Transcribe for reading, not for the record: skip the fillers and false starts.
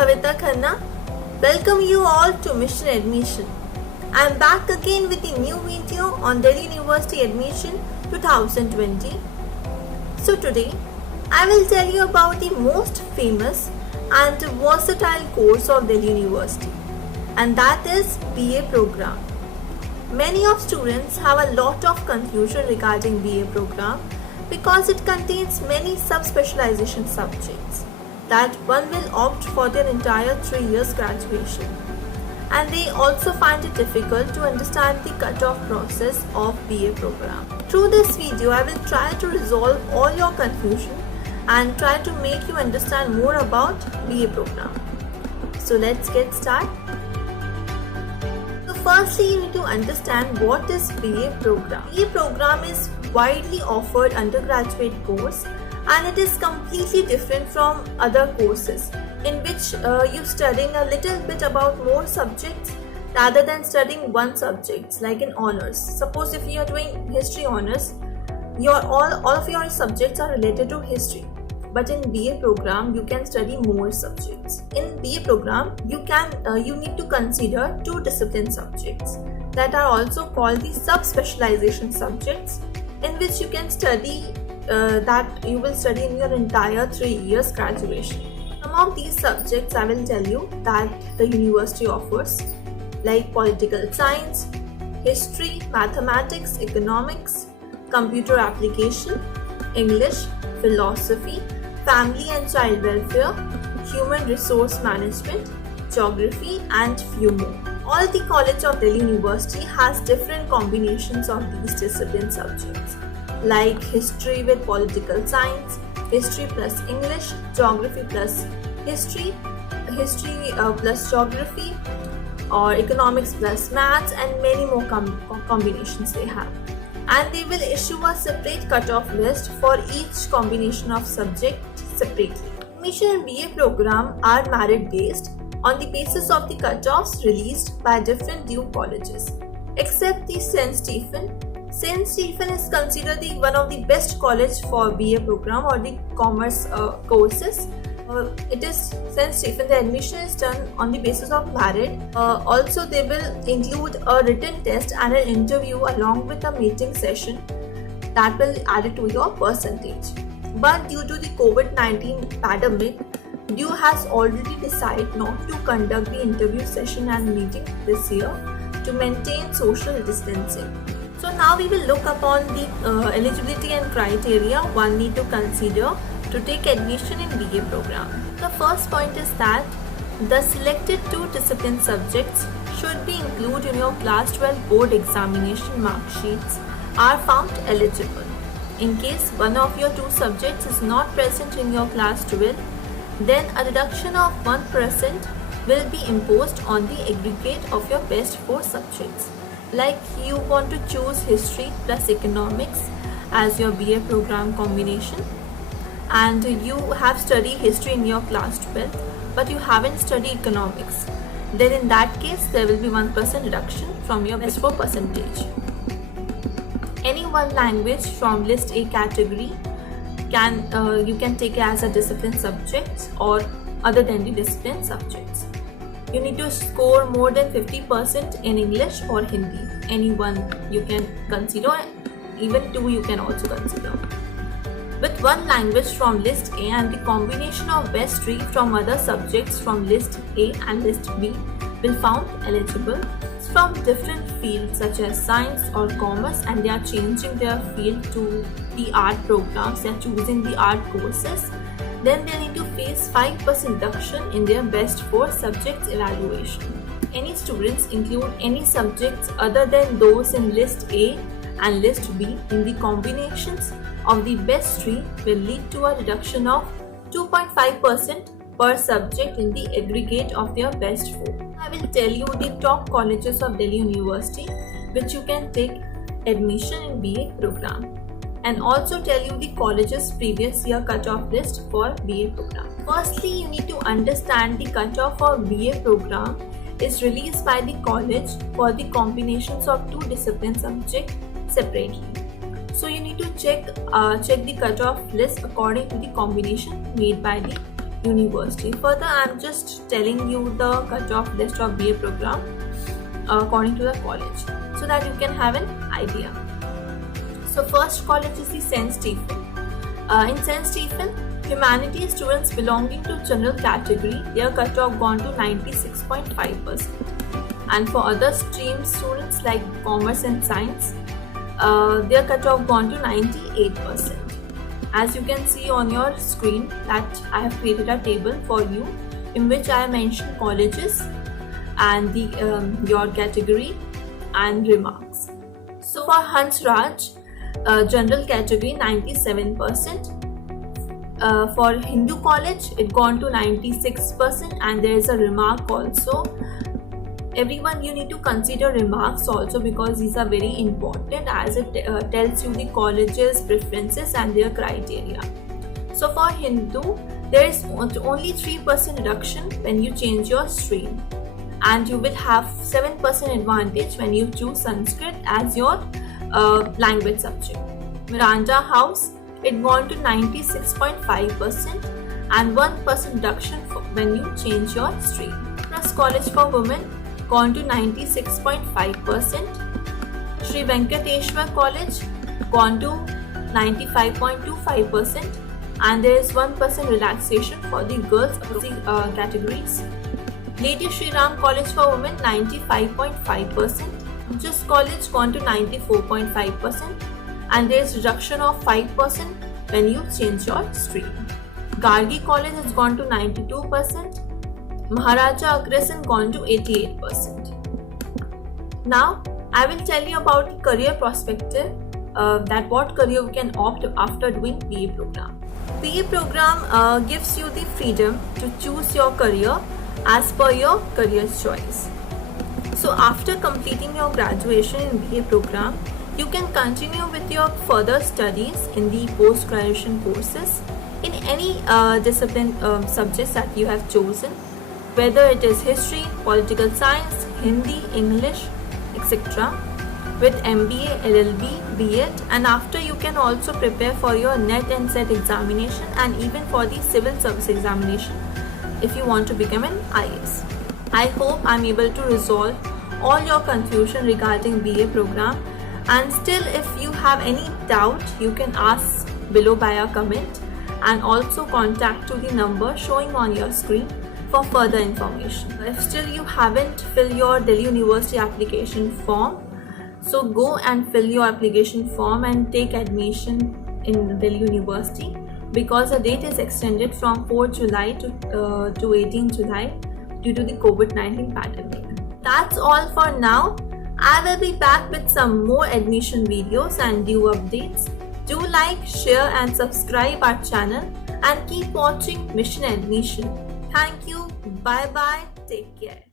Bhavita Khanna. Welcome you all to Mission Admission. I am back again with a new video on Delhi University Admission 2020. So today, I will tell you about the most famous and versatile course of Delhi University, and that is BA program. Many of students have a lot of confusion regarding BA program because it contains many sub-specialization subjects that one will opt for their entire 3 years graduation. And they also find it difficult to understand the cut-off process of BA program. Through this video, I will try to resolve all your confusion and try to make you understand more about BA program. So let's get started. So firstly, you need to understand what is BA program. BA program is widely offered undergraduate course, and it is completely different from other courses in which you're studying a little bit about more subjects rather than studying one subject like in honors. Suppose if you are doing history honors, all of your subjects are related to history. But in BA program, you can study more subjects. In BA program, you need to consider 2 discipline subjects that are also called the sub-specialization subjects, in which you can study that you will study in your entire 3 years graduation. Some of these subjects I will tell you that the university offers, like political science, history, mathematics, economics, computer application, English, philosophy, family and child welfare, human resource management, geography, and few more. All the College of Delhi University has different combinations of these discipline subjects, like history with political science, history plus English, geography plus history, plus geography, or economics plus maths, and many more combinations they have. And they will issue a separate cutoff list for each combination of subject separately. Admission in BA program are merit based on the basis of the cutoffs released by different due colleges, except the St. Stephen. St. Stephen is considered one of the best college for BA program or the commerce courses. It is St. Stephen. The admission is done on the basis of merit. Also, they will include a written test and an interview along with a meeting session that will add it to your percentage. But due to the COVID-19 pandemic, DU has already decided not to conduct the interview session and meeting this year to maintain social distancing. So now we will look upon the eligibility and criteria one need to consider to take admission in BA program. The first point is that the selected 2 discipline subjects should be included in your class 12 board examination mark sheets are found eligible. In case one of your 2 subjects is not present in your class 12, then a reduction of 1% will be imposed on the aggregate of your best 4 subjects. Like you want to choose history plus economics as your BA program combination, and you have studied history in your class 12 but you haven't studied economics, then in that case there will be 1% reduction from your best 4 percentage. Any one language from list A category you can take as a discipline subject or other than the discipline subjects. You need to score more than 50% in English or Hindi. Any one you can consider, even 2 you can also consider. With one language from list A and the combination of best 3 from other subjects from list A and list B will found eligible from different fields such as science or commerce, and they are changing their field to the art programs, they are choosing the art courses, then they need to face 5% reduction in their best 4 subjects evaluation. Any students include any subjects other than those in list A and list B in the combinations of the best 3 will lead to a reduction of 2.5% per subject in the aggregate of their best 4. I will tell you the top colleges of Delhi University which you can take admission in BA program, and also tell you the college's previous year cutoff list for BA program. Firstly, you need to understand the cutoff for BA program is released by the college for the combinations of 2 discipline subjects separately. So you need to check the cutoff list according to the combination made by the University. Further, I'm just telling you the cutoff list of BA program according to the college, so that you can have an idea. So first college is the St. Stephen. In St. Stephen, humanities students belonging to general category, their cutoff gone to 96.5%. And for other stream students like commerce and science, their cutoff gone to 98%. As you can see on your screen that I have created a table for you in which I have mentioned colleges and your category and remarks. So for Hansraj, general category 97%. For Hindu college, it gone to 96%, and there is a remark also. Everyone, you need to consider remarks also, because these are very important as it tells you the college's preferences and their criteria. So for Hindu, there is only 3% reduction when you change your stream, and you will have 7% advantage when you choose Sanskrit as your language subject. Miranda House, it gone to 96.5% and 1% reduction when you change your stream. Plus College for Women, gone to 96.5%. Sri Venkateshwar College, gone to 95.25%, and there is 1% relaxation for the girls categories. Lady Shri Ram College for Women, 95.5%. Just College, gone to 94.5%, and there is reduction of 5% when you change your stream. Gargi College has gone to 92%. Maharaja Agrasen gone to 88%. Now, I will tell you about the career perspective, that what career you can opt after doing BA program. BA program gives you the freedom to choose your career as per your career choice. So after completing your graduation in BA program, you can continue with your further studies in the post-graduation courses in any discipline subjects that you have chosen, whether it is history, political science, Hindi, English, etc. with MBA, LLB, B.Ed, and after you can also prepare for your NET and SET examination and even for the civil service examination if you want to become an IAS. I hope I'm able to resolve all your confusion regarding BA program, and still if you have any doubt you can ask below by a comment, and also contact to the number showing on your screen for further information. If still you haven't filled your Delhi University application form, so go and fill your application form and take admission in Delhi University, because the date is extended from 4 July to 18 July due to the COVID-19 pandemic. That's all for now. I will be back with some more admission videos and due updates. Do like, share and subscribe our channel, and keep watching Mission Admission. Thank you. Bye bye. Take care.